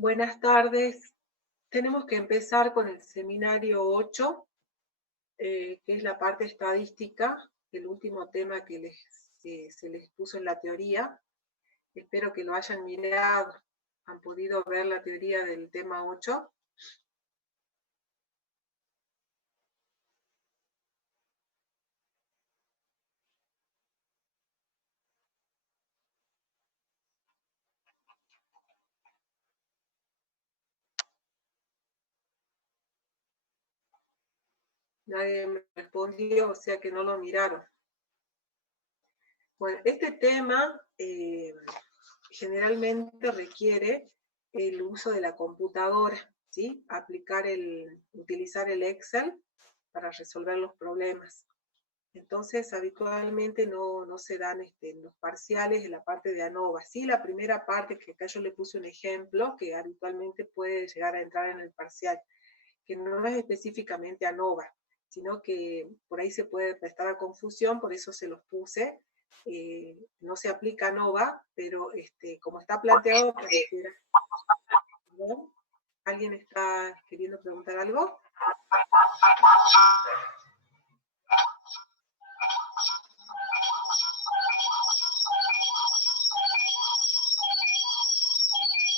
Buenas tardes. Tenemos que empezar con el seminario 8, que es la parte estadística, el último tema que se les puso en la teoría. Espero que lo hayan mirado. ¿Han podido ver la teoría del tema 8? Nadie me respondió, o sea que no lo miraron. Bueno, este tema generalmente requiere el uso de la computadora, ¿sí? Utilizar el Excel para resolver los problemas. Entonces, habitualmente no se dan los parciales en la parte de ANOVA. Sí, la primera parte, que acá yo le puse un ejemplo, que habitualmente puede llegar a entrar en el parcial, que no es específicamente ANOVA, sino que por ahí se puede prestar a confusión, por eso se los puse. No se aplica ANOVA, pero como está planteado, pareciera. ¿Alguien está queriendo preguntar algo?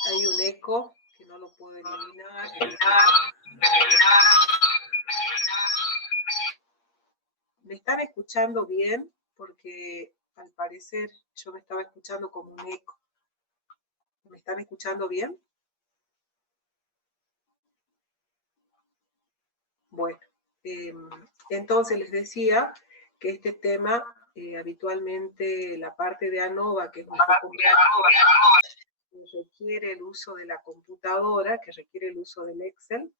Hay un eco que no lo puedo eliminar. ¿Me están escuchando bien? Porque al parecer yo me estaba escuchando como un eco. ¿Me están escuchando bien? Bueno, entonces les decía que este tema, habitualmente la parte de ANOVA, que es un poco más, requiere el uso de la computadora, que requiere el uso del Excel.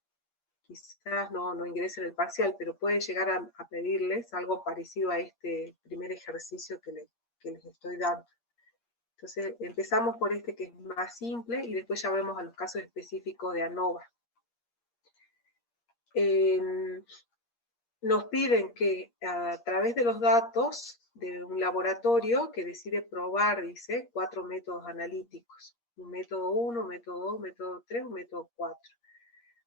Quizás no ingresen el parcial, pero puede llegar a pedirles algo parecido a este primer ejercicio que les estoy dando. Entonces empezamos por este que es más simple y después ya vemos a los casos específicos de ANOVA. Nos piden que a través de los datos de un laboratorio que decide probar, dice, 4 métodos analíticos. Un método 1, un método 2, un método 3, un método 4.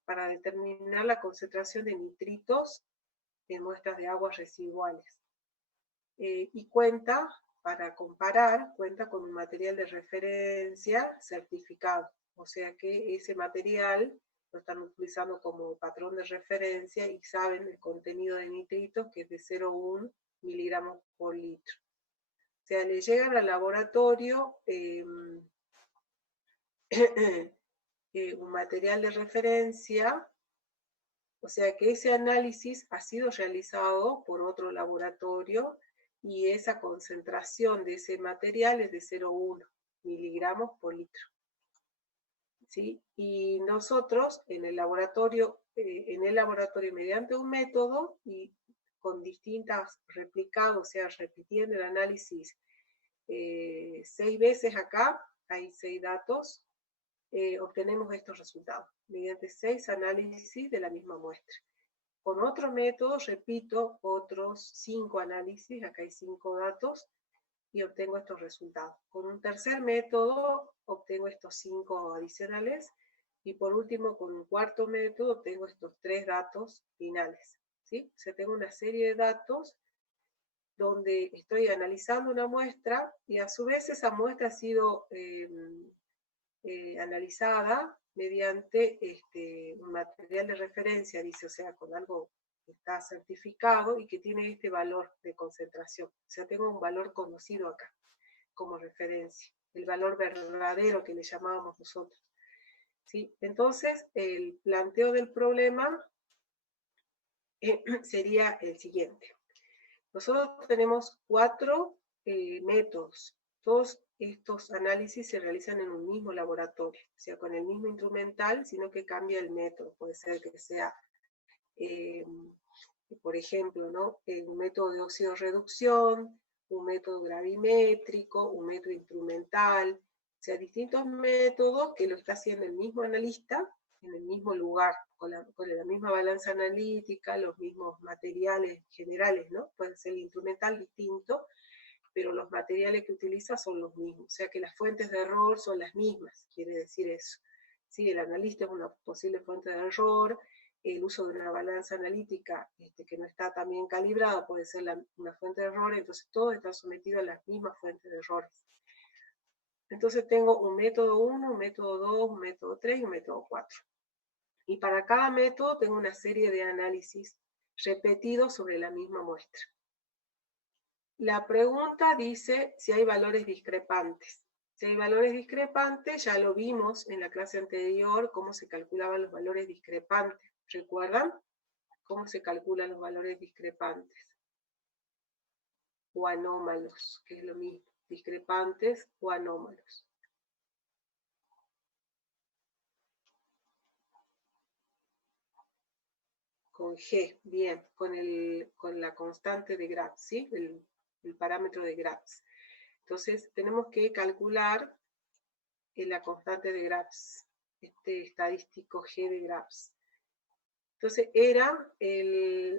Para determinar la concentración de nitritos en muestras de aguas residuales. Y para comparar, cuenta con un material de referencia certificado. O sea que ese material lo están utilizando como patrón de referencia y saben el contenido de nitritos, que es de 0,1 miligramos por litro. O sea, le llegan al laboratorio un material de referencia. O sea que ese análisis ha sido realizado por otro laboratorio y esa concentración de ese material es de 0,1 miligramos por litro. ¿Sí? Y nosotros en el laboratorio mediante un método y con distintas replicados, o sea, repitiendo el análisis 6 veces acá, hay 6 datos, obtenemos estos resultados mediante 6 análisis de la misma muestra. Con otro método, repito, otros 5 análisis, acá hay 5 datos, y obtengo estos resultados. Con un tercer método, obtengo estos 5 adicionales, y por último, con un cuarto método, obtengo estos 3 datos finales. ¿Sí? O sea, tengo una serie de datos donde estoy analizando una muestra, y a su vez esa muestra ha sido analizada mediante un material de referencia, dice, o sea, con algo que está certificado y que tiene este valor de concentración. O sea, tengo un valor conocido acá como referencia, el valor verdadero que le llamábamos nosotros. ¿Sí? Entonces, el planteo del problema sería el siguiente. Nosotros tenemos 4 métodos. Todos estos análisis se realizan en un mismo laboratorio, o sea, con el mismo instrumental, sino que cambia el método. Puede ser que sea, por ejemplo, ¿no? Un método de oxidorreducción, un método gravimétrico, un método instrumental, o sea, distintos métodos que lo está haciendo el mismo analista en el mismo lugar, con la misma balanza analítica, los mismos materiales generales, ¿no? Puede ser el instrumental distinto, pero los materiales que utiliza son los mismos, o sea que las fuentes de error son las mismas, quiere decir eso. ¿sí? El analista es una posible fuente de error, el uso de una balanza analítica que no está tan bien calibrada puede ser una fuente de error, entonces todo está sometido a las mismas fuentes de errores. Entonces tengo un método 1, un método 2, un método 3 y un método 4. Y para cada método tengo una serie de análisis repetidos sobre la misma muestra. La pregunta dice si hay valores discrepantes. Si hay valores discrepantes, ya lo vimos en la clase anterior, cómo se calculaban los valores discrepantes. ¿Recuerdan? ¿Cómo se calculan los valores discrepantes? O anómalos, que es lo mismo. Discrepantes o anómalos. Con G, bien, con la constante de Grabs, ¿sí? El parámetro de Grabs. Entonces, tenemos que calcular la constante de Grabs, este estadístico G de Grabs. Entonces,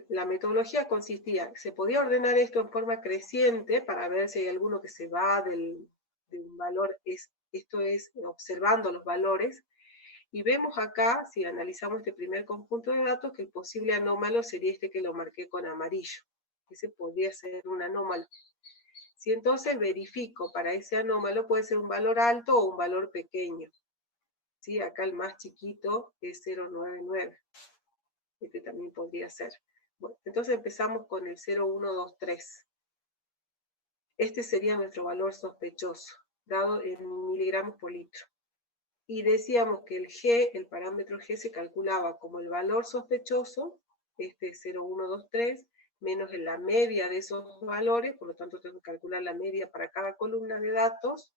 la metodología consistía, se podía ordenar esto en forma creciente para ver si hay alguno que se va de un valor, esto es observando los valores. Y vemos acá, si analizamos este primer conjunto de datos, que el posible anómalo sería este que lo marqué con amarillo. Ese podría ser un anómalo. Si entonces verifico para ese anómalo, puede ser un valor alto o un valor pequeño. ¿Sí? Acá el más chiquito es 0,99. Este también podría ser. Bueno, entonces empezamos con el 0,123. Este sería nuestro valor sospechoso, dado en miligramos por litro. Y decíamos que el G, el parámetro G, se calculaba como el valor sospechoso, este 0,123, menos en la media de esos valores, por lo tanto tengo que calcular la media para cada columna de datos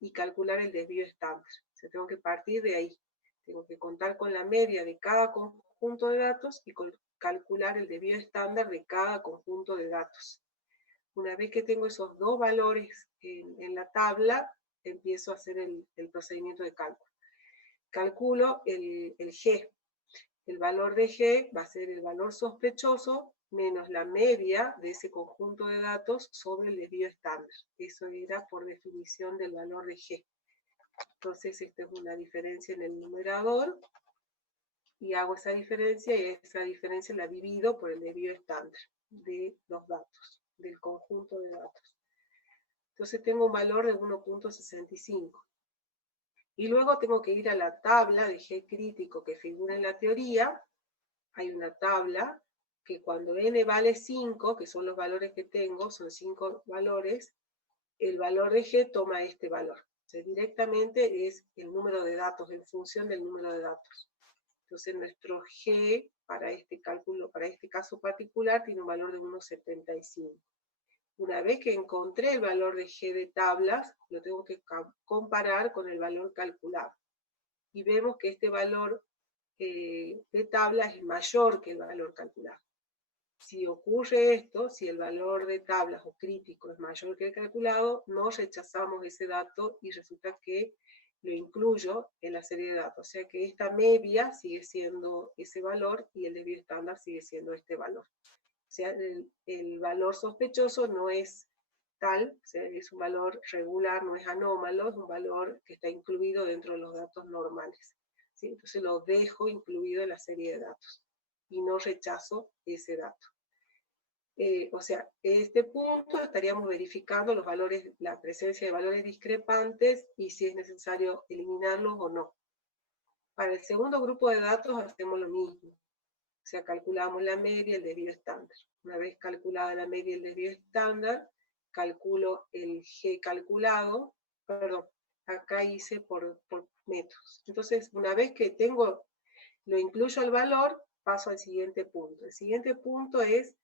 y calcular el desvío estándar. O sea, tengo que partir de ahí. Tengo que contar con la media de cada conjunto de datos y calcular el desvío estándar de cada conjunto de datos. Una vez que tengo esos dos valores en la tabla, empiezo a hacer el procedimiento de cálculo. Calculo el G. El valor de G va a ser el valor sospechoso menos la media de ese conjunto de datos sobre el desvío estándar. Eso era por definición del valor de G. Entonces, esta es una diferencia en el numerador y hago esa diferencia y esa diferencia la divido por el desvío estándar de los datos, del conjunto de datos. Entonces tengo un valor de 1,65. Y luego tengo que ir a la tabla de G crítico que figura en la teoría. Hay una tabla que cuando n vale 5, que son los valores que tengo, son 5 valores, el valor de G toma este valor. O sea, directamente es el número de datos en función del número de datos. Entonces nuestro G para este cálculo, para este caso particular, tiene un valor de 1,75. Una vez que encontré el valor de G de tablas, lo tengo que comparar con el valor calculado. Y vemos que este valor de tablas es mayor que el valor calculado. Si ocurre esto, si el valor de tablas o crítico es mayor que el calculado, no rechazamos ese dato y resulta que lo incluyo en la serie de datos. O sea que esta media sigue siendo ese valor y el desvío estándar sigue siendo este valor. O sea, el valor sospechoso no es tal, o sea, es un valor regular, no es anómalo, es un valor que está incluido dentro de los datos normales. ¿Sí? Entonces lo dejo incluido en la serie de datos y no rechazo ese dato. O sea, en este punto estaríamos verificando los valores, la presencia de valores discrepantes y si es necesario eliminarlos o no. Para el segundo grupo de datos hacemos lo mismo. O sea, calculamos la media y el desvío estándar. Una vez calculada la media y el desvío estándar, calculo el G calculado, perdón, acá hice por metros. Entonces, una vez que lo incluyo al valor, paso al siguiente punto. El siguiente punto es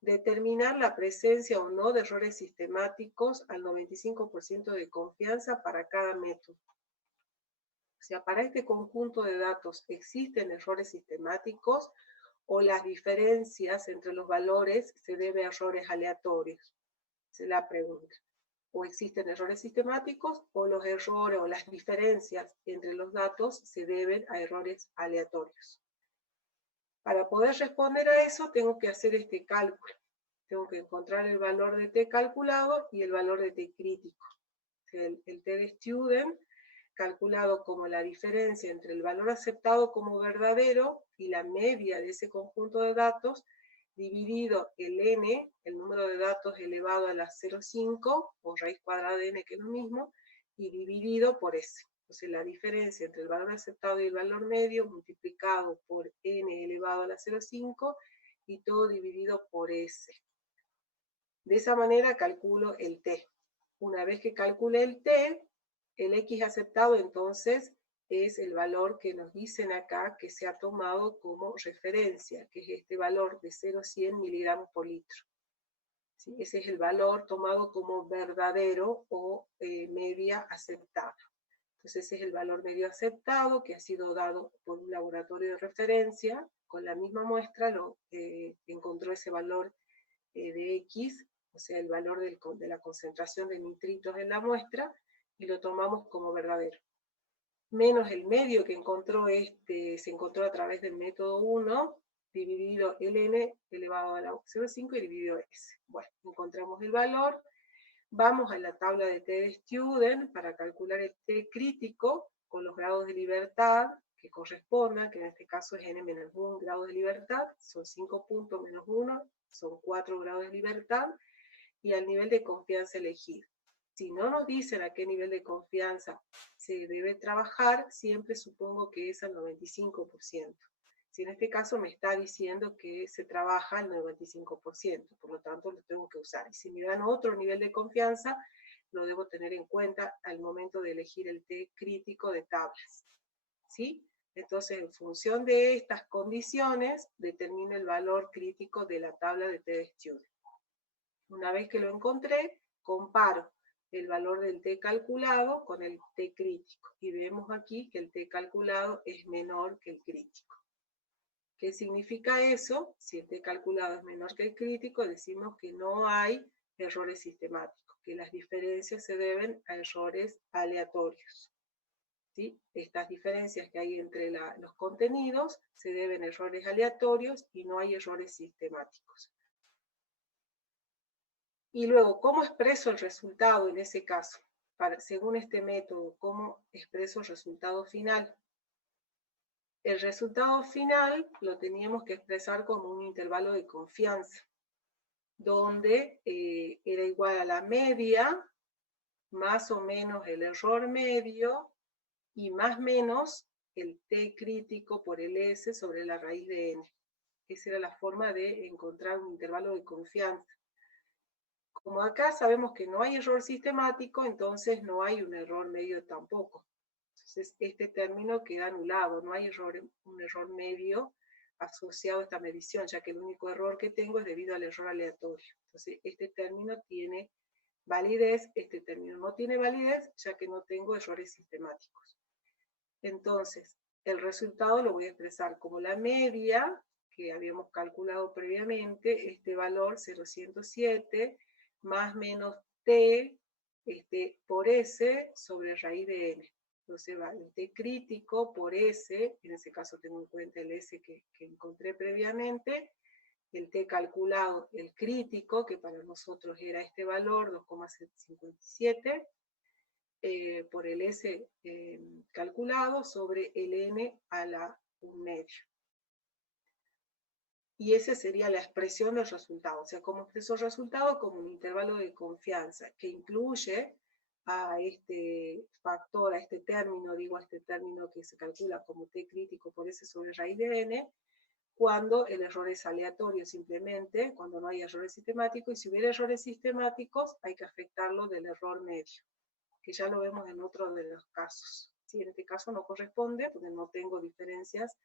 determinar la presencia o no de errores sistemáticos al 95% de confianza para cada método. O sea, para este conjunto de datos existen errores sistemáticos o las diferencias entre los valores se deben a errores aleatorios. Esa es la pregunta. O existen errores sistemáticos o los errores o las diferencias entre los datos se deben a errores aleatorios. Para poder responder a eso tengo que hacer este cálculo. Tengo que encontrar el valor de t calculado y el valor de t crítico. El t de student calculado como la diferencia entre el valor aceptado como verdadero y la media de ese conjunto de datos, dividido el n, el número de datos elevado a la 0,5, o raíz cuadrada de n, que es lo mismo, y dividido por s. Entonces la diferencia entre el valor aceptado y el valor medio multiplicado por n elevado a la 0,5 y todo dividido por s. De esa manera calculo el t. Una vez que calcule el t, el x aceptado entonces es el valor que nos dicen acá que se ha tomado como referencia, que es este valor de 0,100 miligramos por litro. ¿Sí? Ese es el valor tomado como verdadero o media aceptada. Entonces ese es el valor medio aceptado que ha sido dado por un laboratorio de referencia. Con la misma muestra encontró ese valor de X, o sea, el valor de la concentración de nitritos en la muestra, y lo tomamos como verdadero. Menos el medio que se encontró a través del método 1, dividido el n elevado a la 0,5 y dividido s. Bueno, encontramos el valor. Vamos a la tabla de t de student para calcular el t crítico con los grados de libertad que correspondan, que en este caso es n-1 grados de libertad, son 5 puntos menos 1, son 4 grados de libertad, y al nivel de confianza elegido. Si no nos dicen a qué nivel de confianza se debe trabajar, siempre supongo que es al 95%. Si en este caso me está diciendo que se trabaja al 95%, por lo tanto lo tengo que usar. Y si me dan otro nivel de confianza, lo debo tener en cuenta al momento de elegir el t crítico de tablas. ¿Sí? Entonces, en función de estas condiciones, determino el valor crítico de la tabla de t de student. Una vez que lo encontré, comparo el valor del t calculado con el t crítico. Y vemos aquí que el t calculado es menor que el crítico. ¿Qué significa eso? Si el t calculado es menor que el crítico, decimos que no hay errores sistemáticos, que las diferencias se deben a errores aleatorios. ¿Sí? Estas diferencias que hay entre los contenidos se deben a errores aleatorios y no hay errores sistemáticos. Y luego, ¿cómo expreso el resultado en ese caso? Según este método, ¿cómo expreso el resultado final? El resultado final lo teníamos que expresar como un intervalo de confianza, donde era igual a la media, más o menos el error medio, y más menos el t crítico por el s sobre la raíz de n. Esa era la forma de encontrar un intervalo de confianza. Como acá sabemos que no hay error sistemático, entonces no hay un error medio tampoco. Entonces este término queda anulado, no hay un error medio asociado a esta medición, ya que el único error que tengo es debido al error aleatorio. Entonces este término tiene validez, este término no tiene validez, ya que no tengo errores sistemáticos. Entonces, el resultado lo voy a expresar como la media que habíamos calculado previamente, este valor 0,107, más menos t por s sobre raíz de n. Entonces va el t crítico por s, en ese caso tengo en cuenta el s que encontré previamente, el t calculado, el crítico, que para nosotros era este valor, 2,57, por el s calculado sobre el n a la 1/2. Y esa sería la expresión del resultado. O sea, como expreso el resultado como un intervalo de confianza que incluye a este factor, a este término, digo a este término que se calcula como t crítico por s sobre raíz de n, cuando el error es aleatorio simplemente, cuando no hay errores sistemáticos, y si hubiera errores sistemáticos hay que afectarlo del error medio, que ya lo vemos en otro de los casos. ¿Sí? En este caso no corresponde porque no tengo diferencias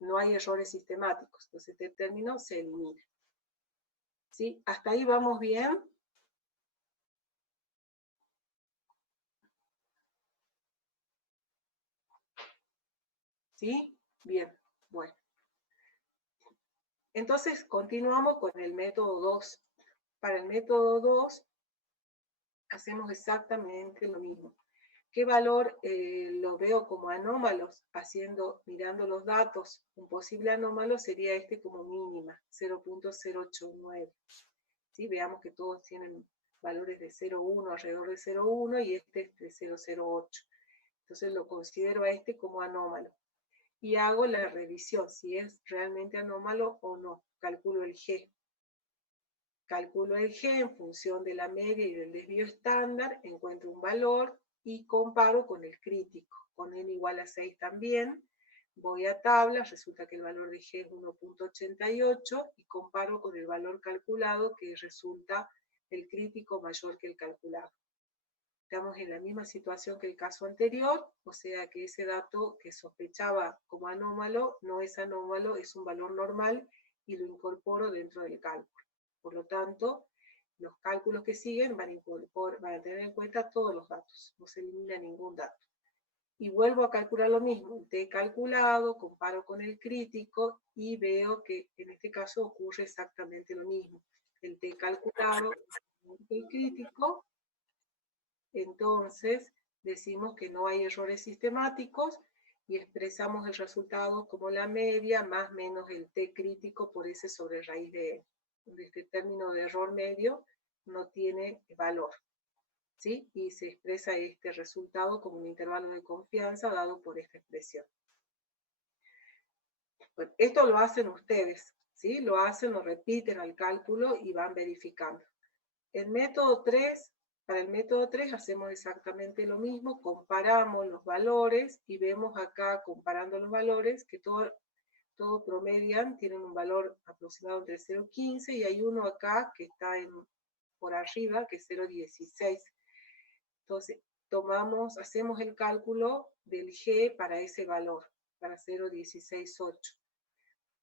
no hay errores sistemáticos, entonces este término se elimina. ¿Sí? ¿Hasta ahí vamos bien? ¿Sí? Bien, bueno. Entonces continuamos con el método 2. Para el método 2 hacemos exactamente lo mismo. ¿Qué valor lo veo como anómalos? Mirando los datos, un posible anómalo sería este como mínima, 0,089. ¿Sí? Veamos que todos tienen valores de 0,1, alrededor de 0,1, y este es de 0,08. Entonces lo considero a este como anómalo. Y hago la revisión, si es realmente anómalo o no. Calculo el G. Calculo el G en función de la media y del desvío estándar, encuentro un valor y comparo con el crítico. Con n igual a 6 también. Voy a tablas, resulta que el valor de G es 1,88 y comparo con el valor calculado, que resulta el crítico mayor que el calculado. Estamos en la misma situación que el caso anterior, o sea que ese dato que sospechaba como anómalo no es anómalo, es un valor normal y lo incorporo dentro del cálculo. Por lo tanto, los cálculos que siguen van a tener en cuenta todos los datos, no se elimina ningún dato. Y vuelvo a calcular lo mismo, el T calculado, comparo con el crítico y veo que en este caso ocurre exactamente lo mismo. El T calculado con el crítico, entonces decimos que no hay errores sistemáticos y expresamos el resultado como la media más menos el T crítico por S sobre raíz de N, donde este término de error medio no tiene valor. ¿Sí? Y se expresa este resultado como un intervalo de confianza dado por esta expresión. Bueno, esto lo hacen ustedes, ¿sí? Lo hacen, lo repiten al cálculo y van verificando. Para el método 3 hacemos exactamente lo mismo, comparamos los valores y vemos acá, comparando los valores, que todo promedian, tienen un valor aproximado entre 0,15 y hay uno acá que está por arriba, que es 0,16. Entonces, hacemos el cálculo del G para ese valor, para 0,168.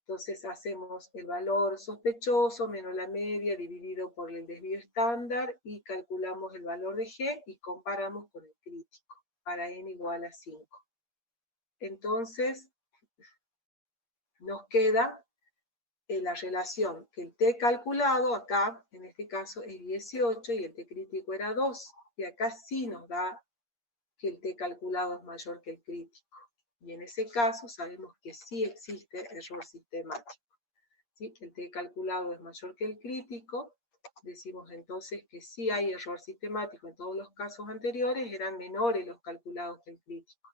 Entonces hacemos el valor sospechoso menos la media dividido por el desvío estándar y calculamos el valor de G y comparamos con el crítico para n igual a 5. Entonces nos queda la relación que el T calculado acá, en este caso es 18 y el T crítico era 2. Y acá sí nos da que el T calculado es mayor que el crítico. Y en ese caso sabemos que sí existe error sistemático. ¿Sí? El T calculado es mayor que el crítico. Decimos entonces que sí hay error sistemático. En todos los casos anteriores eran menores los calculados que el crítico.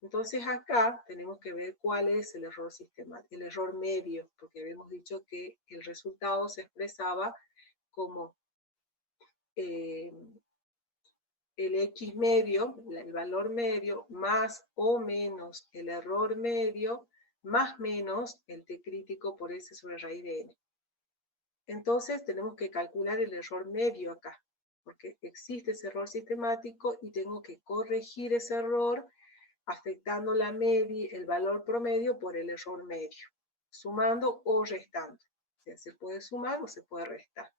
Entonces acá tenemos que ver cuál es el error sistemático, el error medio, porque habíamos dicho que el resultado se expresaba como el X medio, el valor medio, más o menos el error medio, más menos el T crítico por S sobre raíz de N. Entonces tenemos que calcular el error medio acá, porque existe ese error sistemático y tengo que corregir ese error afectando la media, el valor promedio por el error medio, sumando o restando. O sea, se puede sumar o se puede restar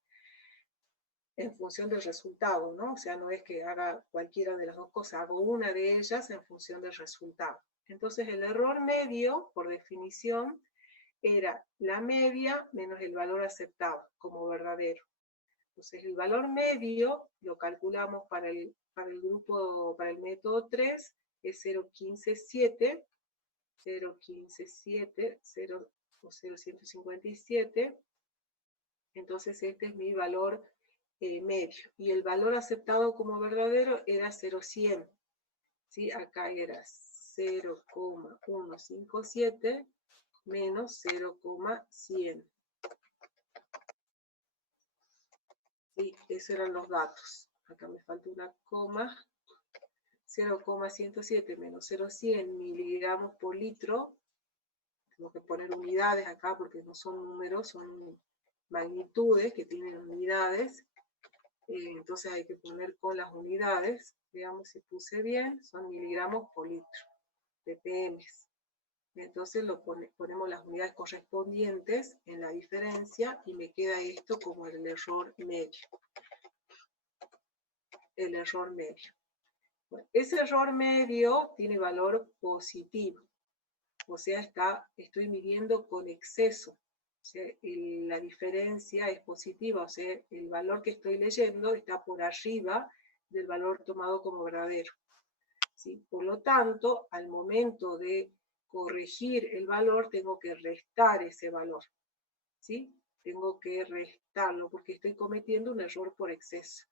en función del resultado, ¿no? O sea, no es que haga cualquiera de las dos cosas, hago una de ellas en función del resultado. Entonces, el error medio, por definición, era la media menos el valor aceptado como verdadero. Entonces, el valor medio lo calculamos para el método 3, es 0,157, 0,157. Entonces, este es mi valor medio. Y el valor aceptado como verdadero era 0,100. ¿Sí? Acá era 0,157 menos 0,100. ¿Sí? Esos eran los datos. Acá me falta una coma. 0,107 menos 0,100 miligramos por litro. Tengo que poner unidades acá porque no son números, son magnitudes que tienen unidades. Entonces hay que poner con las unidades. Veamos si puse bien. Son miligramos por litro, ppm. Entonces ponemos las unidades correspondientes en la diferencia y me queda esto como el error medio. El error medio. Bueno, ese error medio tiene valor positivo. O sea, estoy midiendo con exceso. O sea, la diferencia es positiva, o sea, el valor que estoy leyendo está por arriba del valor tomado como verdadero. ¿Sí? Por lo tanto, al momento de corregir el valor, tengo que restar ese valor. ¿Sí? tengo que restarlo porque estoy cometiendo un error por exceso.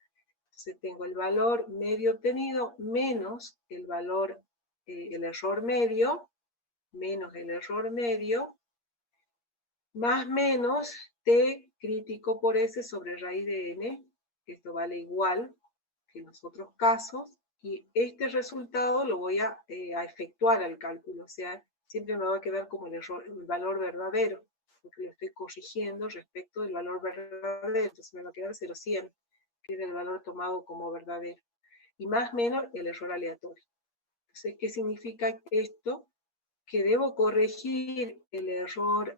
Entonces tengo el valor medio obtenido menos el valor, el error medio, menos el error medio, más menos t crítico por s sobre raíz de n. Esto vale igual que en los otros casos. Y este resultado lo voy a efectuar al cálculo. O sea, siempre me va a quedar como el valor verdadero, porque lo estoy corrigiendo respecto del valor verdadero. Entonces me va a quedar 0,100, que es el valor tomado como verdadero. Y más menos el error aleatorio. Entonces, ¿qué significa esto? Que debo corregir el error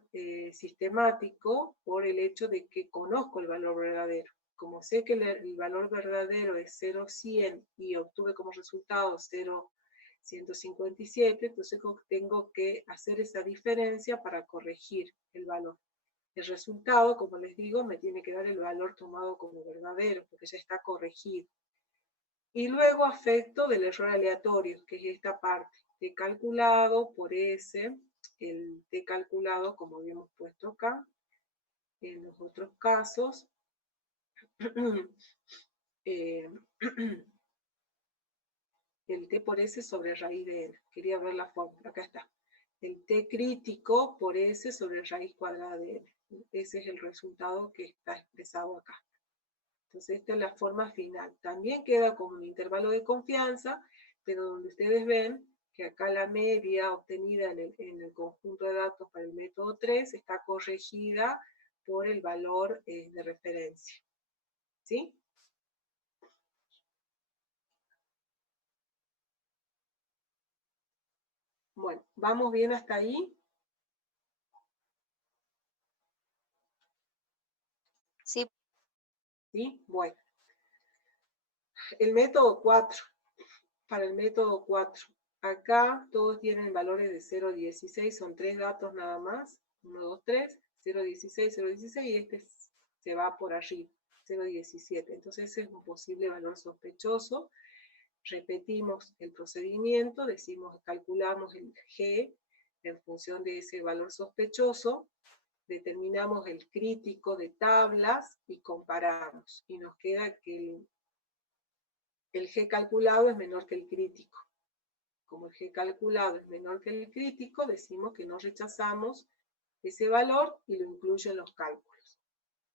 sistemático por el hecho de que conozco el valor verdadero. Como sé que el valor verdadero es 0,100 y obtuve como resultado 0,157, entonces tengo que hacer esa diferencia para corregir el valor. El resultado, como les digo, me tiene que dar el valor tomado como verdadero, porque ya está corregido. Y luego afecto del error aleatorio, que es esta parte, t calculado por S, el t calculado como habíamos puesto acá, en los otros casos, el t por S sobre raíz de n. Quería ver la fórmula, acá está. El t crítico por S sobre raíz cuadrada de n. Ese es el resultado que está expresado acá. Entonces esta es la forma final. También queda como un intervalo de confianza, pero donde ustedes ven que acá la media obtenida en el conjunto de datos para el método 3 está corregida por el valor de referencia. ¿Sí? Bueno, ¿vamos bien hasta ahí? Sí. ¿Sí? Bueno. El método 4. Para el método 4. Acá todos tienen valores de 0,16, son 3 datos nada más. 1, 2, 3, 0,16, 0,16 y este se va por arriba, 0,17. Entonces ese es un posible valor sospechoso. Repetimos el procedimiento, calculamos el G en función de ese valor sospechoso, determinamos el crítico de tablas y comparamos. Y nos queda que el G calculado es menor que el crítico. Como el G calculado es menor que el crítico, decimos que no rechazamos ese valor y lo incluyo en los cálculos.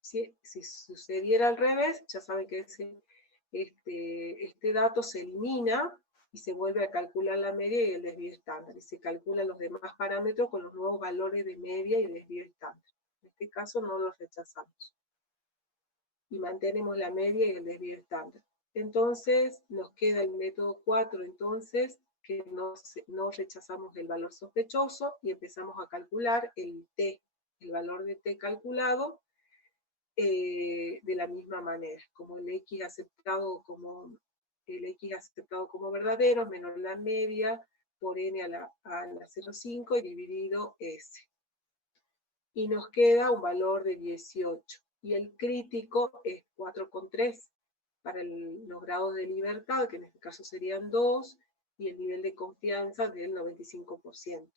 Si sucediera al revés, ya saben que este dato se elimina y se vuelve a calcular la media y el desvío estándar. Y se calculan los demás parámetros con los nuevos valores de media y desvío estándar. En este caso no los rechazamos. Y mantenemos la media y el desvío estándar. Entonces nos queda el método 4, entonces, que no rechazamos el valor sospechoso y empezamos a calcular el t, el valor de t calculado de la misma manera, como el x aceptado como verdadero menos la media por n a la 0,5 y dividido s. Y nos queda un valor de 18. Y el crítico es 4,3 para los grados de libertad, que en este caso serían 2, y el nivel de confianza del 95%.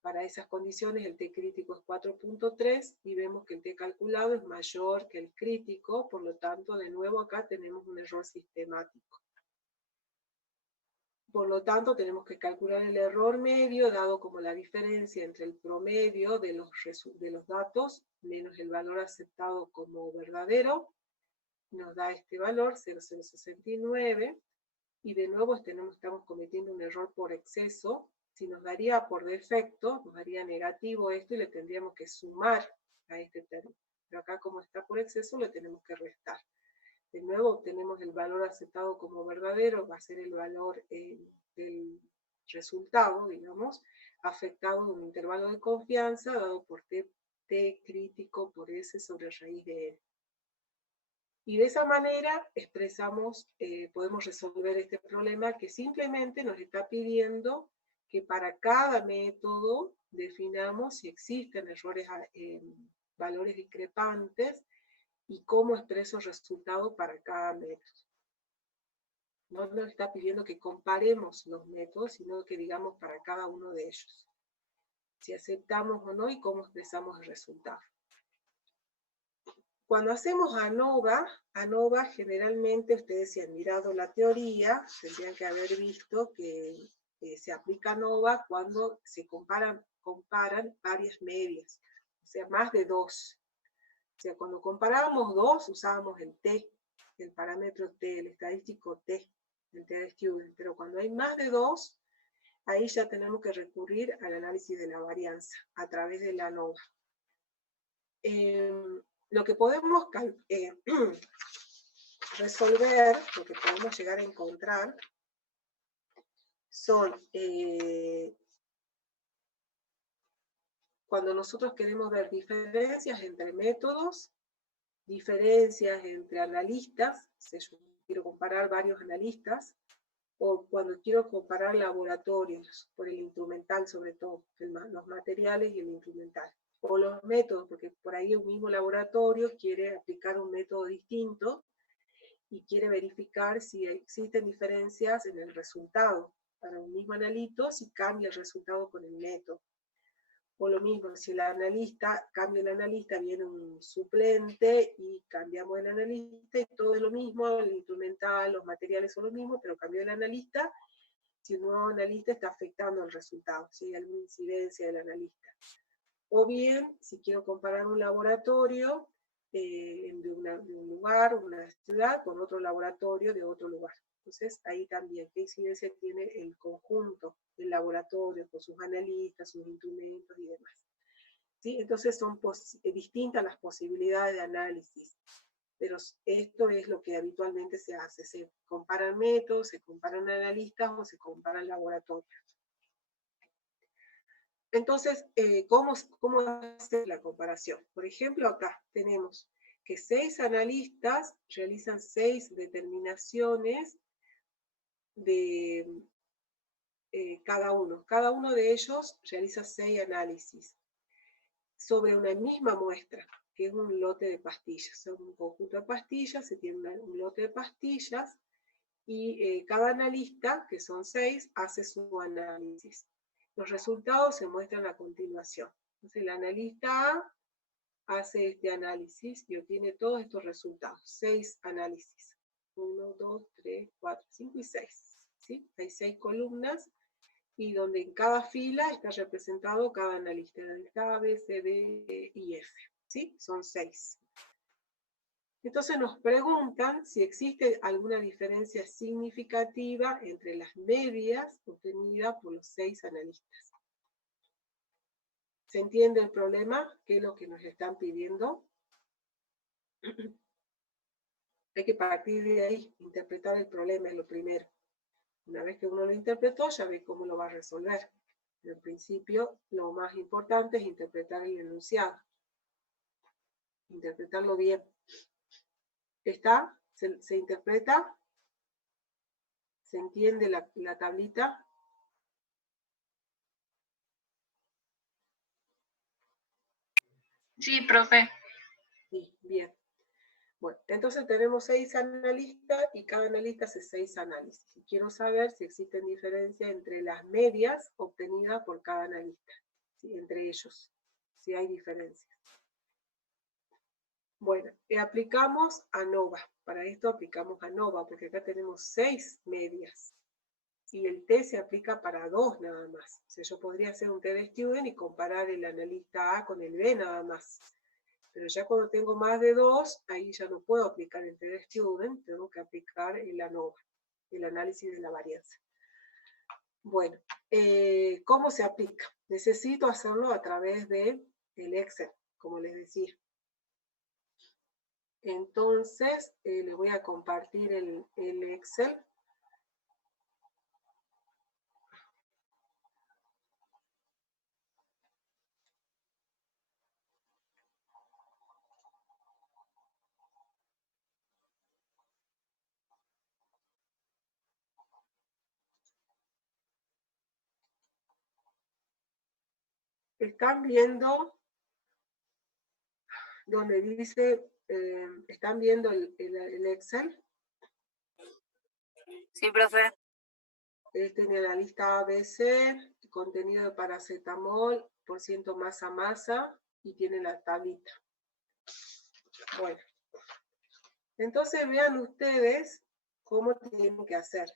Para esas condiciones el t crítico es 4,3 y vemos que el t calculado es mayor que el crítico, por lo tanto, de nuevo acá tenemos un error sistemático. Por lo tanto, tenemos que calcular el error medio, dado como la diferencia entre el promedio de los datos menos el valor aceptado como verdadero, nos da este valor, 0,069, y de nuevo estamos cometiendo un error por exceso. Si nos daría por defecto, nos daría negativo esto y le tendríamos que sumar a este término. Pero acá como está por exceso, le tenemos que restar. De nuevo obtenemos el valor aceptado como verdadero, va a ser el valor del resultado, digamos, afectado de un intervalo de confianza dado por t crítico por S sobre raíz de n. Y de esa manera podemos resolver este problema que simplemente nos está pidiendo que para cada método definamos si existen errores, valores discrepantes y cómo expreso el resultado para cada método. No nos está pidiendo que comparemos los métodos, sino que digamos para cada uno de ellos. Si aceptamos o no y cómo expresamos el resultado. Cuando hacemos ANOVA generalmente, ustedes si han mirado la teoría, tendrían que haber visto que se aplica ANOVA cuando se comparan varias medias, o sea, más de 2. O sea, cuando comparábamos 2, usábamos el T, el parámetro T, el estadístico T, el T-Student, pero cuando hay más de 2, ahí ya tenemos que recurrir al análisis de la varianza a través de la ANOVA. Lo que podemos resolver, lo que podemos llegar a encontrar, son cuando nosotros queremos ver diferencias entre métodos, diferencias entre analistas, si yo quiero comparar varios analistas, o cuando quiero comparar laboratorios, por el instrumental sobre todo, los materiales y el instrumental. O los métodos, porque por ahí un mismo laboratorio quiere aplicar un método distinto y quiere verificar si existen diferencias en el resultado para un mismo analito, si cambia el resultado con el método. O lo mismo, si el analista, cambia el analista, viene un suplente y cambiamos el analista y todo es lo mismo, el instrumental, los materiales son lo mismo, pero cambió el analista, si un nuevo analista está afectando el resultado, si hay alguna incidencia del analista. O bien, si quiero comparar un laboratorio de un lugar, una ciudad, con otro laboratorio de otro lugar. Entonces, ahí también, ¿qué incidencia tiene el conjunto del laboratorio con sus analistas, sus instrumentos y demás? ¿Sí? Entonces, son distintas las posibilidades de análisis. Pero esto es lo que habitualmente se hace. Se comparan métodos, se comparan analistas o se comparan laboratorios. Entonces, ¿cómo hace la comparación? Por ejemplo, acá tenemos que 6 analistas realizan 6 determinaciones de cada uno. Cada uno de ellos realiza 6 análisis sobre una misma muestra, que es un lote de pastillas. Son un conjunto de pastillas, se tiene un lote de pastillas y cada analista, que son 6, hace su análisis. Los resultados se muestran a continuación. Entonces, el analista A hace este análisis y obtiene todos estos resultados. 6 análisis. 1, 2, 3, 4, 5 y 6. ¿Sí? Hay 6 columnas y donde en cada fila está representado cada analista. Analista A, B, C, D, E y F. ¿Sí? Son 6. Entonces nos preguntan si existe alguna diferencia significativa entre las medias obtenidas por los 6 analistas. ¿Se entiende el problema? ¿Qué es lo que nos están pidiendo? Hay que partir de ahí, interpretar el problema es lo primero. Una vez que uno lo interpretó, ya ve cómo lo va a resolver. Pero en principio, lo más importante es interpretar el enunciado. Interpretarlo bien. ¿Está? ¿Se interpreta? ¿Se entiende la tablita? Sí, profe. Sí, bien. Bueno, entonces tenemos 6 analistas y cada analista hace 6 análisis. Y quiero saber si existen diferencias entre las medias obtenidas por cada analista, ¿sí? Entre ellos, si hay diferencias. Bueno, aplicamos ANOVA. Para esto aplicamos ANOVA, porque acá tenemos 6 medias. Y el T se aplica para 2 nada más. O sea, yo podría hacer un T de student y comparar el analista A con el B nada más. Pero ya cuando tengo más de 2, ahí ya no puedo aplicar el T de student, tengo que aplicar el ANOVA, el análisis de la varianza. Bueno, ¿cómo se aplica? Necesito hacerlo a través del Excel, como les decía. Entonces, les voy a compartir el Excel. Están viendo donde dice, ¿están viendo el Excel? Sí, profe. Tiene la lista ABC, contenido de paracetamol, por ciento masa, y tiene la tablita. Bueno, entonces vean ustedes cómo tienen que hacer.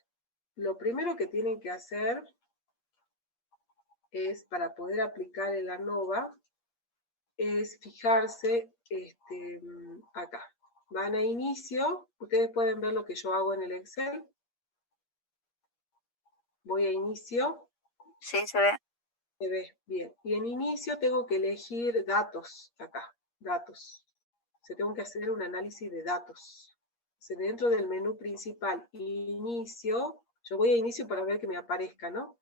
Lo primero que tienen que hacer es, para poder aplicar el ANOVA, es fijarse acá. Van a inicio, ustedes pueden ver lo que yo hago en el Excel. Voy a inicio. Sí, se ve. Se ve, bien. Y en inicio tengo que elegir datos, acá, datos. O sea, tengo que hacer un análisis de datos. O sea, dentro del menú principal, inicio, yo voy a inicio para ver que me aparezca, ¿no?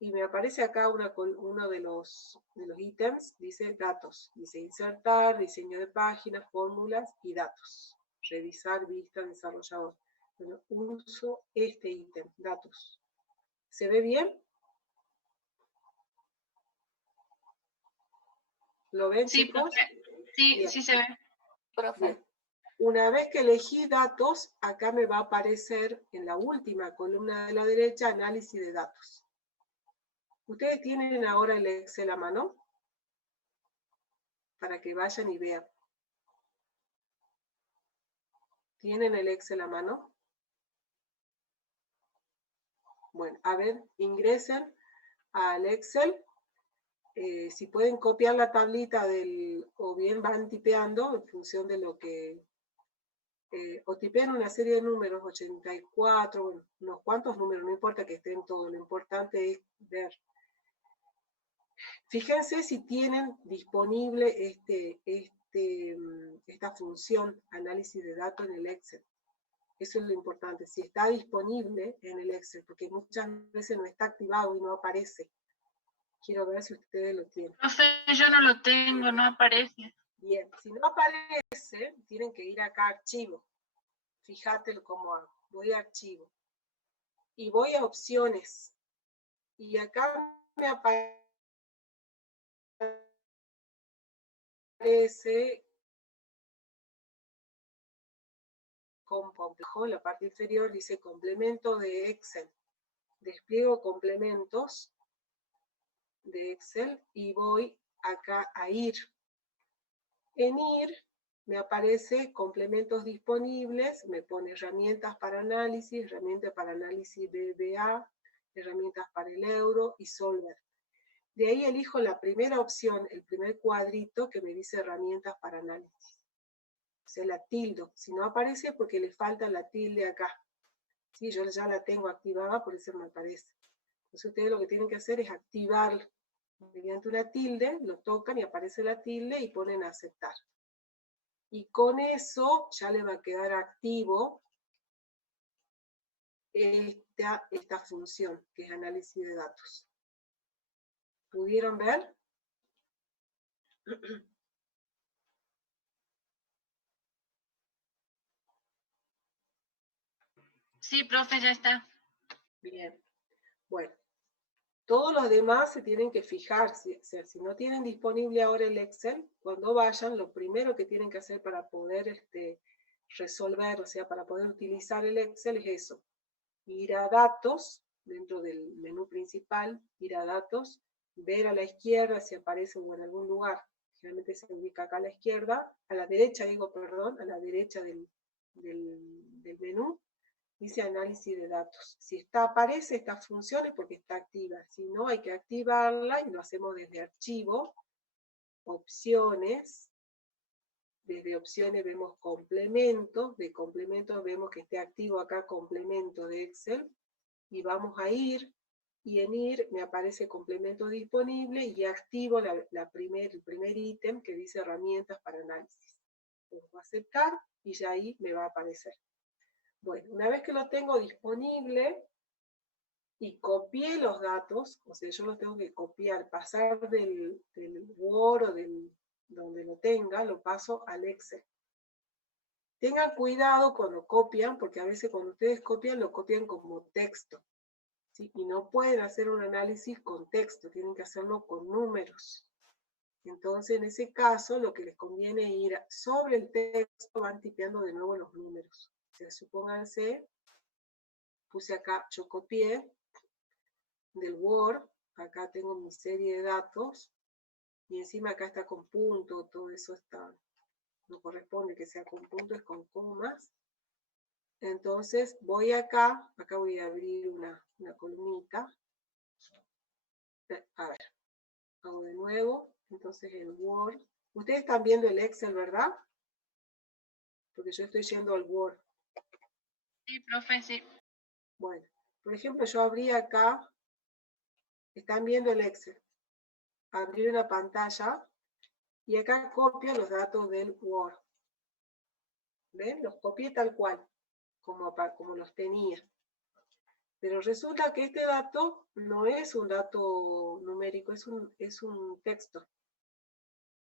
Y me aparece acá uno de los ítems, dice datos. Dice insertar, diseño de páginas, fórmulas y datos. Revisar, vista, desarrollador. Bueno, uso este ítem, datos. ¿Se ve bien? ¿Lo ven, Sí, chicos? sí, Bien. sí se ve, profe. Bien. Una vez que elegí datos, acá me va a aparecer en la última columna de la derecha, análisis de datos. Ustedes tienen ahora el Excel a mano para que vayan y vean. ¿Tienen el Excel a mano? Bueno, a ver, ingresen al Excel. Si pueden copiar la tablita o bien van tipeando en función de lo que... o tipean una serie de números, 84, bueno, unos cuantos números, no importa que estén todos, lo importante es ver. Fíjense si tienen disponible esta función, análisis de datos en el Excel. Eso es lo importante, si está disponible en el Excel, porque muchas veces no está activado y no aparece. Quiero ver si ustedes lo tienen. Profe, yo no lo tengo, no aparece. Bien, si no aparece, tienen que ir acá a archivo. Fíjate cómo hago. Voy a archivo. Y voy a opciones. Y acá me aparece en la parte inferior dice complemento de Excel. Despliego complementos de Excel y voy acá a ir. En ir me aparece complementos disponibles, me pone herramientas para análisis BBA, herramientas para el euro y Solver. De ahí elijo la primera opción, el primer cuadrito que me dice herramientas para análisis. O sea, la tildo. Si no aparece porque le falta la tilde acá. Sí, yo ya la tengo activada, por eso me aparece. Entonces ustedes lo que tienen que hacer es activar mediante una tilde, lo tocan y aparece la tilde y ponen a aceptar. Y con eso ya le va a quedar activo esta función, que es análisis de datos. ¿Pudieron ver? Sí, profe, ya está. Bien. Bueno, todos los demás se tienen que fijar. Si no tienen disponible ahora el Excel, cuando vayan, lo primero que tienen que hacer para poder resolver, o sea, para poder utilizar el Excel es eso. Ir a datos, dentro del menú principal, ir a datos, ver a la izquierda si aparece o en algún lugar, generalmente se ubica acá a la izquierda, a la derecha a la derecha del menú, dice análisis de datos. Si aparece esta función es porque está activa, si no hay que activarla y lo hacemos desde archivo, opciones, desde opciones vemos complementos, de complementos vemos que esté activo acá complemento de Excel, y vamos a ir, y en ir me aparece complemento disponible y activo el primer ítem que dice herramientas para análisis. Pongo a aceptar y ya ahí me va a aparecer. Bueno, una vez que lo tengo disponible y copié los datos, o sea, yo los tengo que copiar, pasar del Word o donde lo tenga, lo paso al Excel. Tengan cuidado cuando copian, porque a veces cuando ustedes copian, lo copian como texto. ¿Sí? Y no pueden hacer un análisis con texto, tienen que hacerlo con números. Entonces, en ese caso, lo que les conviene es ir sobre el texto, van tipeando de nuevo los números. O sea, supónganse, puse acá, yo copié del Word, acá tengo mi serie de datos, y encima acá está con punto, todo eso está no corresponde que sea con punto, es con comas. Entonces voy acá voy a abrir una columnita. A ver, hago de nuevo, entonces el Word. Ustedes están viendo el Excel, ¿verdad? Porque yo estoy yendo al Word. Sí, profe, sí. Bueno, por ejemplo, yo abrí acá, están viendo el Excel. Abrir una pantalla y acá copio los datos del Word. ¿Ven? Los copié tal cual, como los tenía. Pero resulta que este dato no es un dato numérico, es un texto.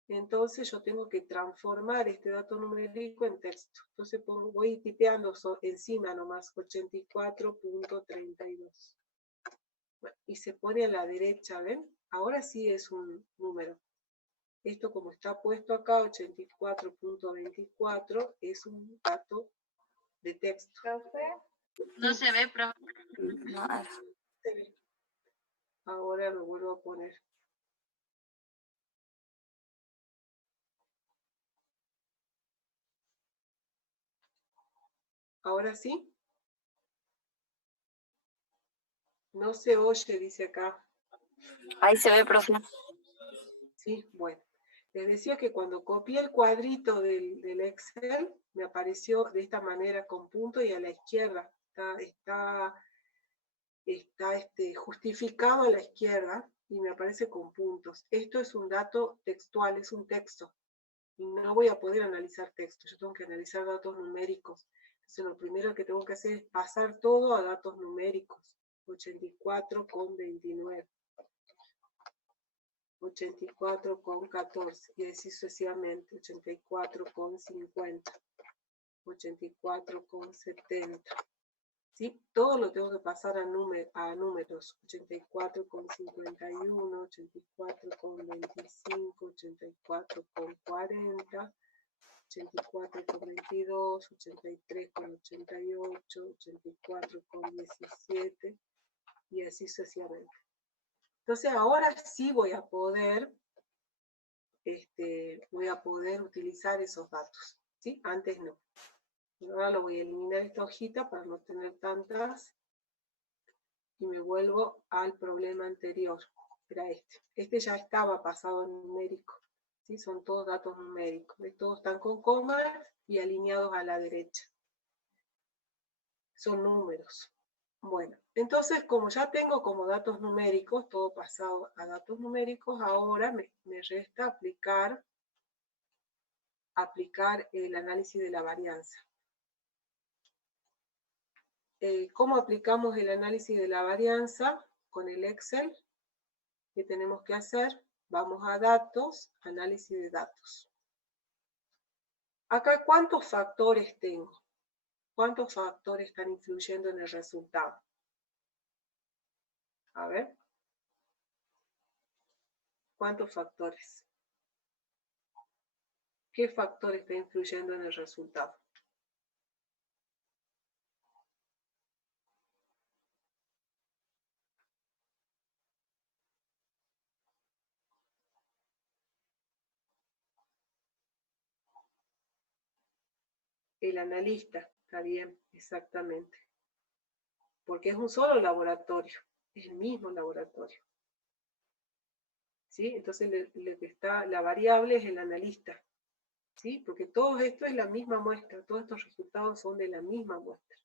Entonces yo tengo que transformar este dato numérico en texto. Entonces voy tipeando encima nomás 84.32. Bueno, y se pone a la derecha, ¿ven? Ahora sí es un número. Esto como está puesto acá, 84.24, es un dato de texto. No se ve, profe. No, Se ve. Ahora lo vuelvo a poner. ¿Ahora sí? No se oye, dice acá. ahí se ve, profe. Sí, bueno. Les decía que cuando copié el cuadrito del Excel, me apareció de esta manera con punto y a la izquierda. Está justificado a la izquierda y me aparece con puntos. Esto es un dato textual, es un texto. Y no voy a poder analizar texto, yo tengo que analizar datos numéricos. Entonces lo primero que tengo que hacer es pasar todo a datos numéricos. 84,29. 84,14 y así sucesivamente, 84,50, 84,70. ¿Sí? Todo lo tengo que pasar a números, 84,51, 84,25, 84,40, 84,22, 83,88, 84,17 y así sucesivamente. Entonces ahora sí voy a poder utilizar esos datos, ¿sí? Antes no. Ahora lo voy a eliminar esta hojita para no tener tantas y me vuelvo al problema anterior, era este. Este ya estaba pasado en numérico, ¿sí? Son todos datos numéricos, todos están con comas y alineados a la derecha. Son números. Bueno, entonces como ya tengo como datos numéricos, todo pasado a datos numéricos, ahora me resta aplicar el análisis de la varianza. ¿Cómo aplicamos el análisis de la varianza? Con el Excel. ¿Qué tenemos que hacer? Vamos a datos, análisis de datos. Acá, ¿cuántos factores tengo? ¿Cuántos factores están influyendo en el resultado? A ver. ¿Cuántos factores? ¿Qué factor está influyendo en el resultado? El analista, está bien, exactamente. Porque es un solo laboratorio, es el mismo laboratorio. ¿Sí? Entonces la variable es el analista. ¿Sí? Porque todo esto es la misma muestra, todos estos resultados son de la misma muestra.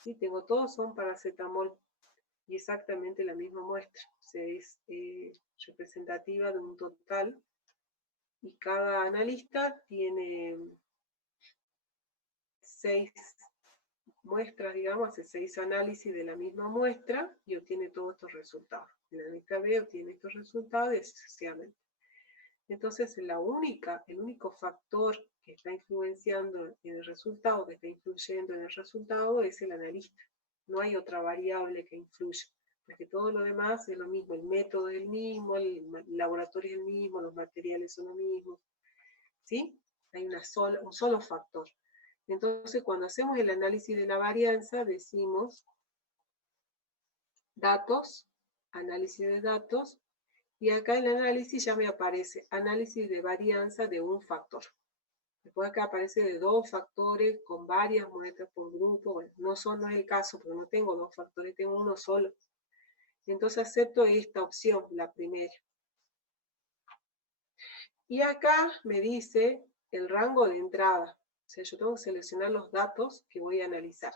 ¿Sí? Todos son paracetamol y exactamente la misma muestra. O sea, es representativa de un total y cada analista tiene 6 muestras, digamos, hace 6 análisis de la misma muestra y obtiene todos estos resultados. El analista B obtiene estos resultados y así sucesivamente. Entonces, el único factor que está influenciando en el resultado, que está influyendo en el resultado, es el analista. No hay otra variable que influya, porque todo lo demás es lo mismo, el método es el mismo, el laboratorio es el mismo, los materiales son los mismos, ¿sí? Hay un solo factor. Entonces, cuando hacemos el análisis de la varianza, decimos datos, análisis de datos, y acá el análisis ya me aparece análisis de varianza de un factor. Después acá aparece de 2 factores con varias muestras por grupo. Bueno, no es el caso porque no tengo 2 factores, tengo uno solo. Entonces acepto esta opción, la primera. Y acá me dice el rango de entrada. O sea, yo tengo que seleccionar los datos que voy a analizar.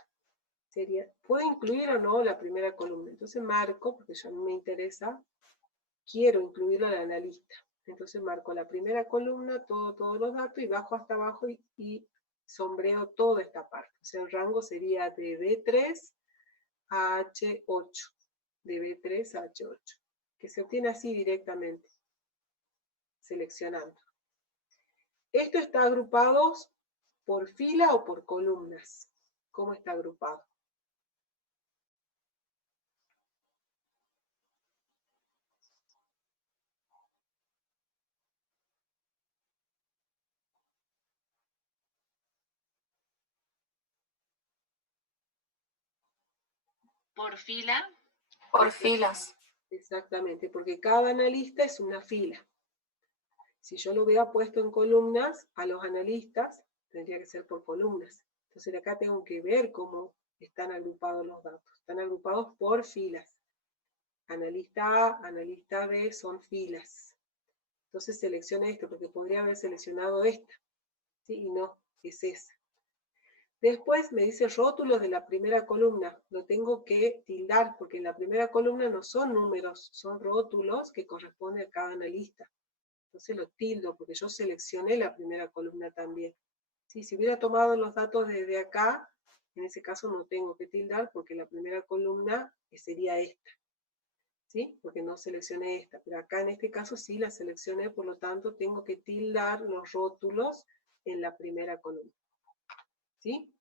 Sería, ¿puedo incluir o no la primera columna? Entonces marco, porque ya no me interesa, quiero incluirlo al analista. Entonces marco la primera columna, todos los datos, y bajo hasta abajo y sombreo toda esta parte. O sea, el rango sería de B3 a H8. De B3 a H8. Que se obtiene así directamente, seleccionando. Esto está agrupado por fila o por columnas. ¿Cómo está agrupado? Por fila. Por filas. Exactamente, porque cada analista es una fila. Si yo lo hubiera puesto en columnas, a los analistas tendría que ser por columnas. Entonces acá tengo que ver cómo están agrupados los datos. Están agrupados por filas. Analista A, analista B son filas. Entonces selecciona esto, porque podría haber seleccionado esta. ¿Sí? Y no, es esa. Después me dice rótulos de la primera columna. Lo tengo que tildar, porque en la primera columna no son números, son rótulos que corresponden a cada analista. Entonces lo tildo, porque yo seleccioné la primera columna también. ¿Sí? Si hubiera tomado los datos desde acá, en ese caso no tengo que tildar, porque la primera columna sería esta. ¿Sí? Porque no seleccioné esta. Pero acá en este caso sí la seleccioné, por lo tanto tengo que tildar los rótulos en la primera columna. ¿Sí?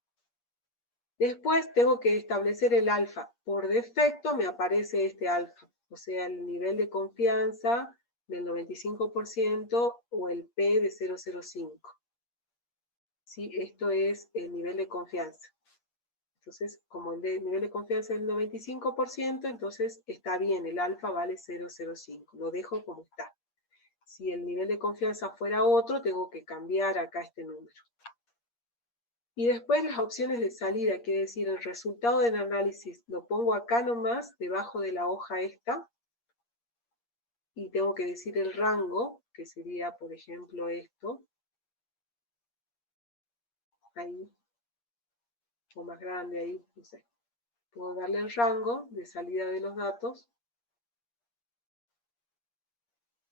Después tengo que establecer el alfa. Por defecto me aparece este alfa, o sea, el nivel de confianza del 95% o el P de 0,05. ¿Sí? Esto es el nivel de confianza. Entonces, como el nivel de confianza es el 95%, entonces está bien, el alfa vale 0,05. Lo dejo como está. Si el nivel de confianza fuera otro, tengo que cambiar acá este número. Y después las opciones de salida, quiere decir el resultado del análisis, lo pongo acá nomás, debajo de la hoja esta, y tengo que decir el rango, que sería, por ejemplo, esto, ahí, o más grande ahí, no sé. Puedo darle el rango de salida de los datos,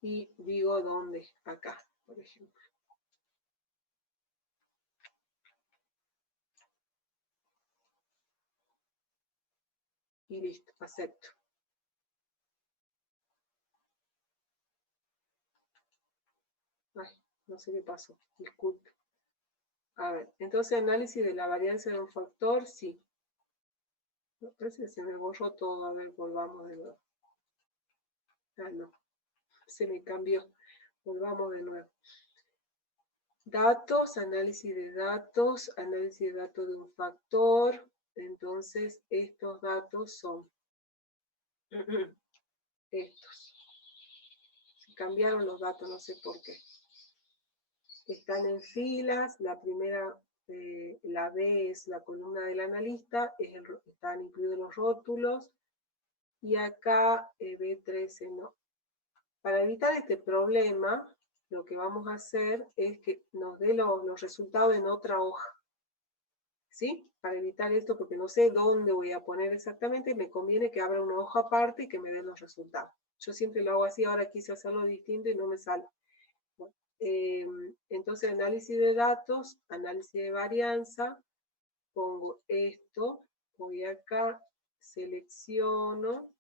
y digo dónde, acá, por ejemplo. Y listo, acepto. Ay, no sé qué pasó, disculpe. A ver, entonces análisis de la varianza de un factor, sí. Me parece que se me borró todo, a ver, volvamos de nuevo. Ah, no, se me cambió. Volvamos de nuevo. Datos, análisis de datos de un factor. Entonces, estos datos son estos. Se cambiaron los datos, no sé por qué. Están en filas, la primera, la B es la columna del analista, están incluidos los rótulos, y acá B13 no. Para evitar este problema, lo que vamos a hacer es que nos dé los resultados en otra hoja. ¿Sí? Para evitar esto, porque no sé dónde voy a poner exactamente, me conviene que abra una hoja aparte y que me den los resultados. Yo siempre lo hago así, ahora quise hacerlo distinto y no me sale. Bueno, entonces, análisis de datos, análisis de varianza, pongo esto, voy acá, selecciono,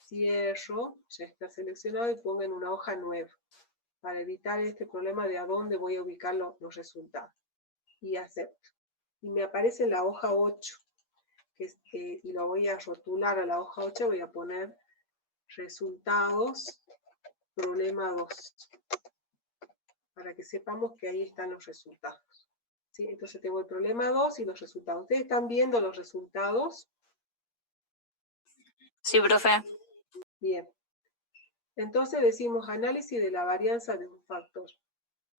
cierro, ya está seleccionado y pongo en una hoja nueva, para evitar este problema de a dónde voy a ubicar los resultados. Y acepto. Y me aparece la hoja 8, y lo voy a rotular a la hoja 8, voy a poner resultados, problema 2, para que sepamos que ahí están los resultados. ¿Sí? Entonces tengo el problema 2 y los resultados. ¿Ustedes están viendo los resultados? Sí, profe. Bien. Entonces decimos análisis de la varianza de un factor.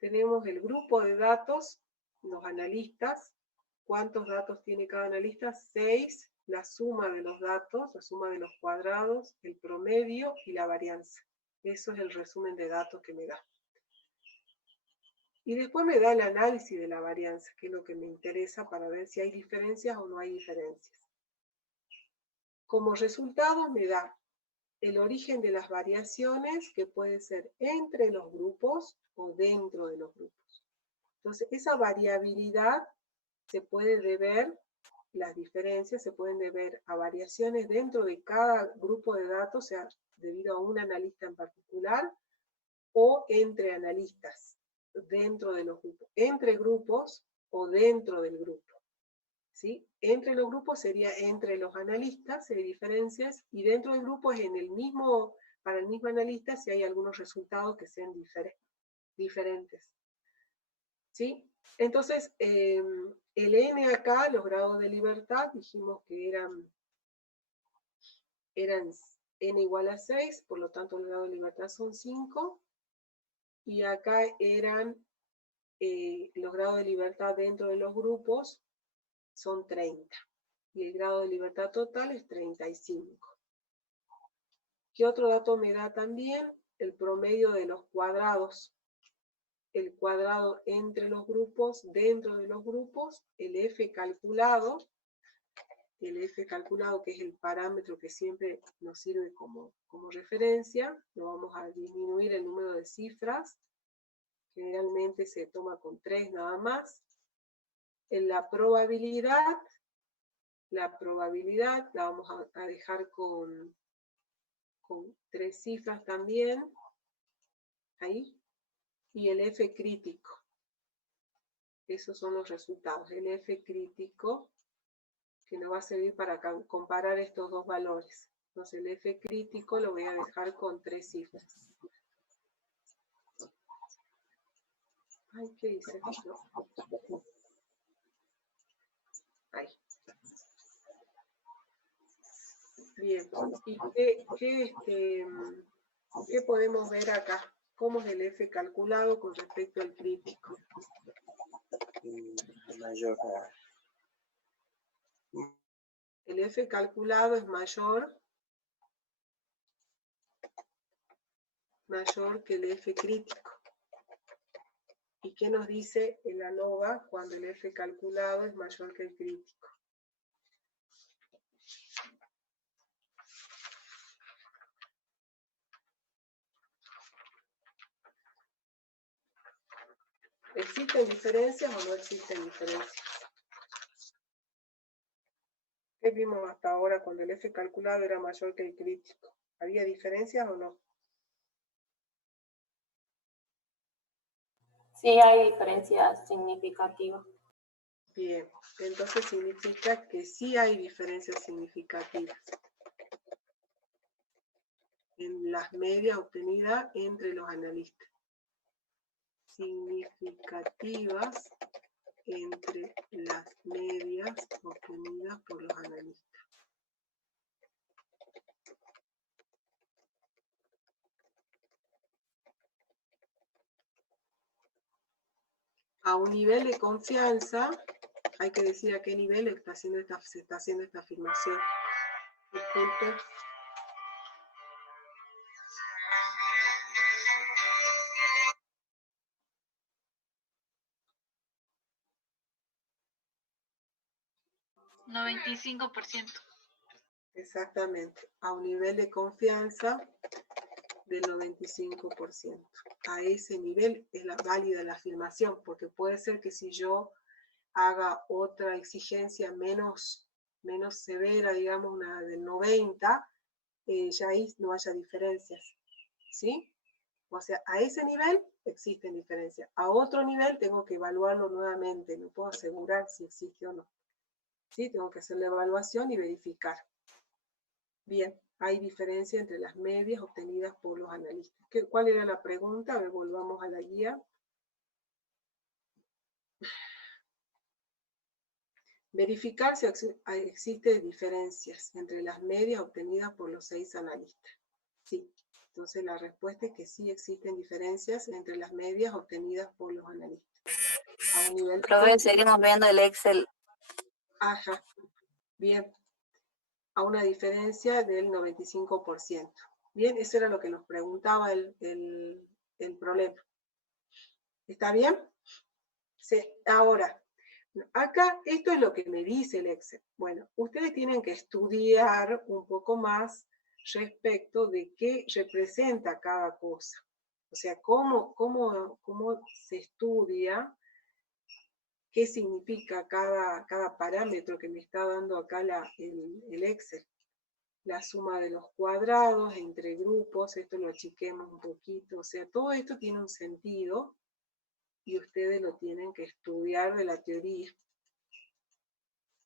tenemos el grupo de datos, los analistas. ¿Cuántos datos tiene cada analista? 6, la suma de los datos, la suma de los cuadrados, el promedio y la varianza. Eso es el resumen de datos que me da. Y después me da el análisis de la varianza, que es lo que me interesa para ver si hay diferencias o no hay diferencias. Como resultado me da el origen de las variaciones, que puede ser entre los grupos o dentro de los grupos. Entonces, esa variabilidad se puede deber, las diferencias se pueden deber a variaciones dentro de cada grupo de datos, o sea, debido a un analista en particular, o entre analistas, dentro de los grupos, entre grupos o dentro del grupo. ¿Sí? Entre los grupos sería entre los analistas, si hay diferencias, y dentro del grupo es en el mismo, para el mismo analista si hay algunos resultados que sean diferentes. ¿Sí? Entonces, el N acá, los grados de libertad, dijimos que eran N igual a 6, por lo tanto el grado de libertad son 5, y acá eran los grados de libertad dentro de los grupos son 30, y el grado de libertad total es 35. ¿Qué otro dato me da también? El promedio de los cuadrados. El cuadrado entre los grupos, dentro de los grupos, el F calculado que es el parámetro que siempre nos sirve como referencia, lo vamos a disminuir el número de cifras, generalmente se toma con 3 nada más. En la probabilidad la vamos a dejar con 3 cifras también, ahí, y el F crítico. Esos son los resultados, el F crítico, que nos va a servir para comparar estos dos valores. Entonces el F crítico lo voy a dejar con 3 cifras. Ay, ¿qué dice esto? Ahí. Bien, ¿y qué podemos ver acá? ¿Cómo es el F calculado con respecto al crítico? Mayor. El F calculado es mayor que el F crítico. ¿Y qué nos dice el ANOVA cuando el F calculado es mayor que el crítico? ¿Existen diferencias o no existen diferencias? ¿Qué vimos hasta ahora cuando el F calculado era mayor que el crítico? ¿Había diferencias o no? Sí hay diferencias significativas. Bien, entonces significa que sí hay diferencias significativas en las medias obtenidas entre los analistas. Significativas entre las medias obtenidas por los analistas. A un nivel de confianza, hay que decir a qué nivel se está haciendo esta afirmación. Disculpe. %95. Exactamente, a un nivel de confianza del 95%. A ese nivel es válida la afirmación, porque puede ser que si yo haga otra exigencia menos severa, digamos una del 90, ya ahí no haya diferencias, ¿sí? O sea, a ese nivel existen diferencias. A otro nivel tengo que evaluarlo nuevamente, no puedo asegurar si existe o no. ¿Sí? Tengo que hacer la evaluación y verificar. Bien, hay diferencia entre las medias obtenidas por los analistas. ¿Cuál era la pregunta? A ver, volvamos a la guía. Verificar si existen diferencias entre las medias obtenidas por los 6 analistas. Sí, Entonces la respuesta es que sí existen diferencias entre las medias obtenidas por los analistas. A un nivel Profe, seguimos viendo el Excel. Ajá, bien. A una diferencia del 95%. Bien, eso era lo que nos preguntaba el problema. ¿Está bien? Sí. Ahora, acá esto es lo que me dice el Excel. Bueno, ustedes tienen que estudiar un poco más respecto de qué representa cada cosa. O sea, cómo se estudia, qué significa cada parámetro que me está dando acá el Excel. La suma de los cuadrados entre grupos, esto lo achiquemos un poquito, o sea, todo esto tiene un sentido y ustedes lo tienen que estudiar de la teoría.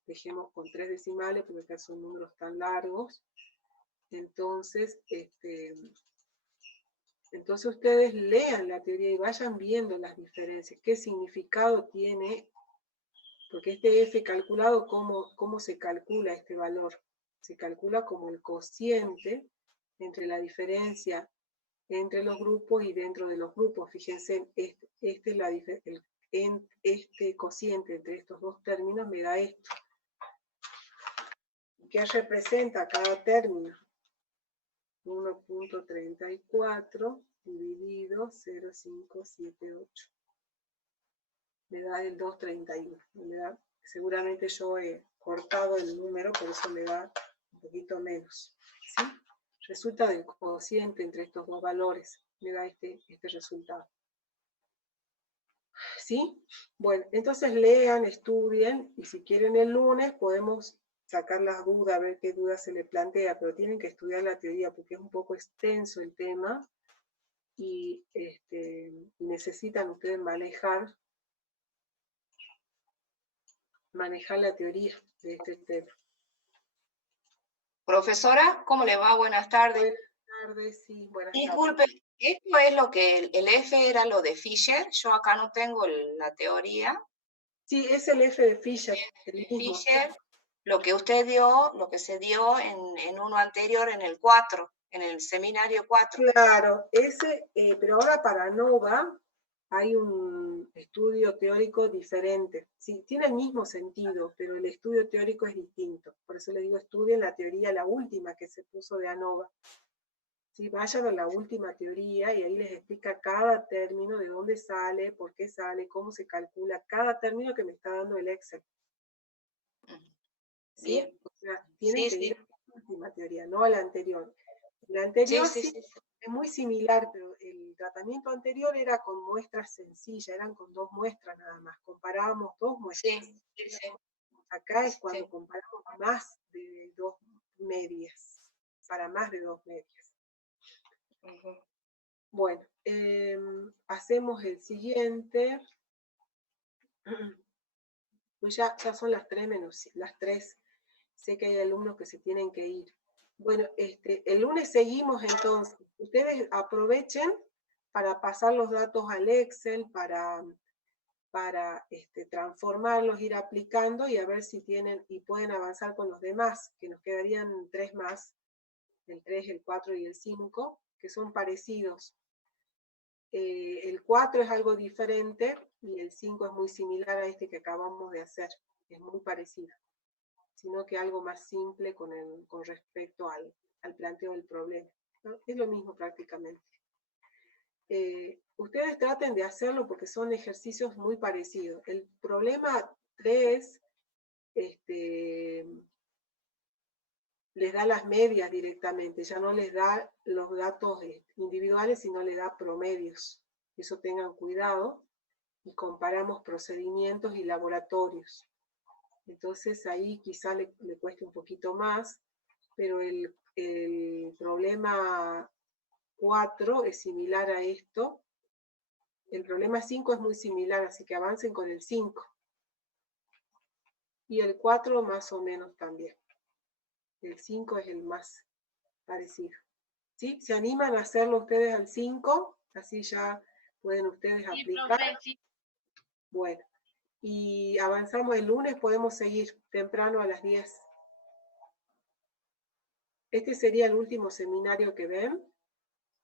Dejemos con 3 decimales porque acá son números tan largos. Entonces, entonces ustedes lean la teoría y vayan viendo las diferencias, qué significado tiene, porque este F calculado, ¿cómo se calcula este valor? Se calcula como el cociente entre la diferencia entre los grupos y dentro de los grupos. Fíjense, este cociente entre estos dos términos me da esto. ¿Qué representa cada término? 1.34 dividido 0,578. Me da el 2,31. Seguramente yo he cortado el número, por eso me da un poquito menos. ¿Sí? Resulta del cociente entre estos dos valores. Me da este resultado. ¿Sí? Bueno, entonces lean, estudien, y si quieren el lunes podemos sacar las dudas, a ver qué dudas se les plantea, pero tienen que estudiar la teoría porque es un poco extenso el tema y necesitan ustedes manejar la teoría de este tema. Profesora, ¿cómo le va? Buenas tardes. Buenas tardes, sí, buenas tardes. Disculpe, esto es lo que el F era lo de Fisher. Yo acá no tengo la teoría. Sí, es el F de Fisher, el mismo. Fisher, lo que usted dio, lo que se dio en uno anterior, en el 4, en el seminario 4. Claro, pero ahora para ANOVA hay un estudio teórico diferente. Sí, tiene el mismo sentido, pero el estudio teórico es distinto. Por eso le digo, estudien la teoría, la última que se puso de ANOVA. Sí, vayan a la última teoría y ahí les explica cada término, de dónde sale, por qué sale, cómo se calcula cada término que me está dando el Excel. ¿Sí? Bien. O sea, tienen que ir a la última teoría, no a la anterior. La anterior sí. Es muy similar, pero el tratamiento anterior era con muestras sencillas, eran con 2 muestras nada más, comparábamos 2 muestras. Sí. Acá es cuando comparamos más de 2 medias, para más de 2 medias. Bueno, hacemos el siguiente. Pues ya son las 3 menos las 3. Sé que hay alumnos que se tienen que ir. Bueno, el lunes seguimos entonces. Ustedes aprovechen para pasar los datos al Excel, para transformarlos, ir aplicando y a ver si tienen y pueden avanzar con los demás, que nos quedarían 3 más, el 3, el 4 y el 5, que son parecidos. El 4 es algo diferente y el 5 es muy similar a este que acabamos de hacer, es muy parecido, sino que algo más simple con respecto al planteo del problema, ¿no? Es lo mismo prácticamente. Ustedes traten de hacerlo porque son ejercicios muy parecidos. El problema 3 les da las medias directamente, ya no les da los datos individuales, sino les da promedios. Eso tengan cuidado, y comparamos procedimientos y laboratorios. Entonces ahí quizá le cueste un poquito más, pero el problema 4 es similar a esto. El problema 5 es muy similar, así que avancen con el 5. Y el 4 más o menos también. El 5 es el más parecido. ¿Sí? ¿Se animan a hacerlo ustedes al 5? Así ya pueden ustedes aplicar. Profe, sí. Bueno, y avanzamos el lunes, podemos seguir temprano a las 10. Este sería el último seminario que ven.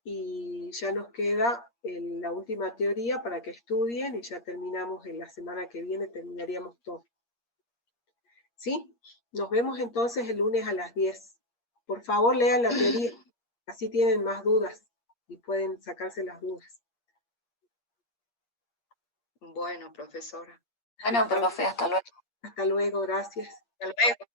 y ya nos queda la última teoría para que estudien y ya terminamos en la semana que viene, terminaríamos todo. ¿Sí? Nos vemos entonces el lunes a las 10. Por favor, lean la teoría, así tienen más dudas y pueden sacarse las dudas. Bueno, profesora. Bueno, profe, hasta luego. Hasta luego, gracias. Hasta luego.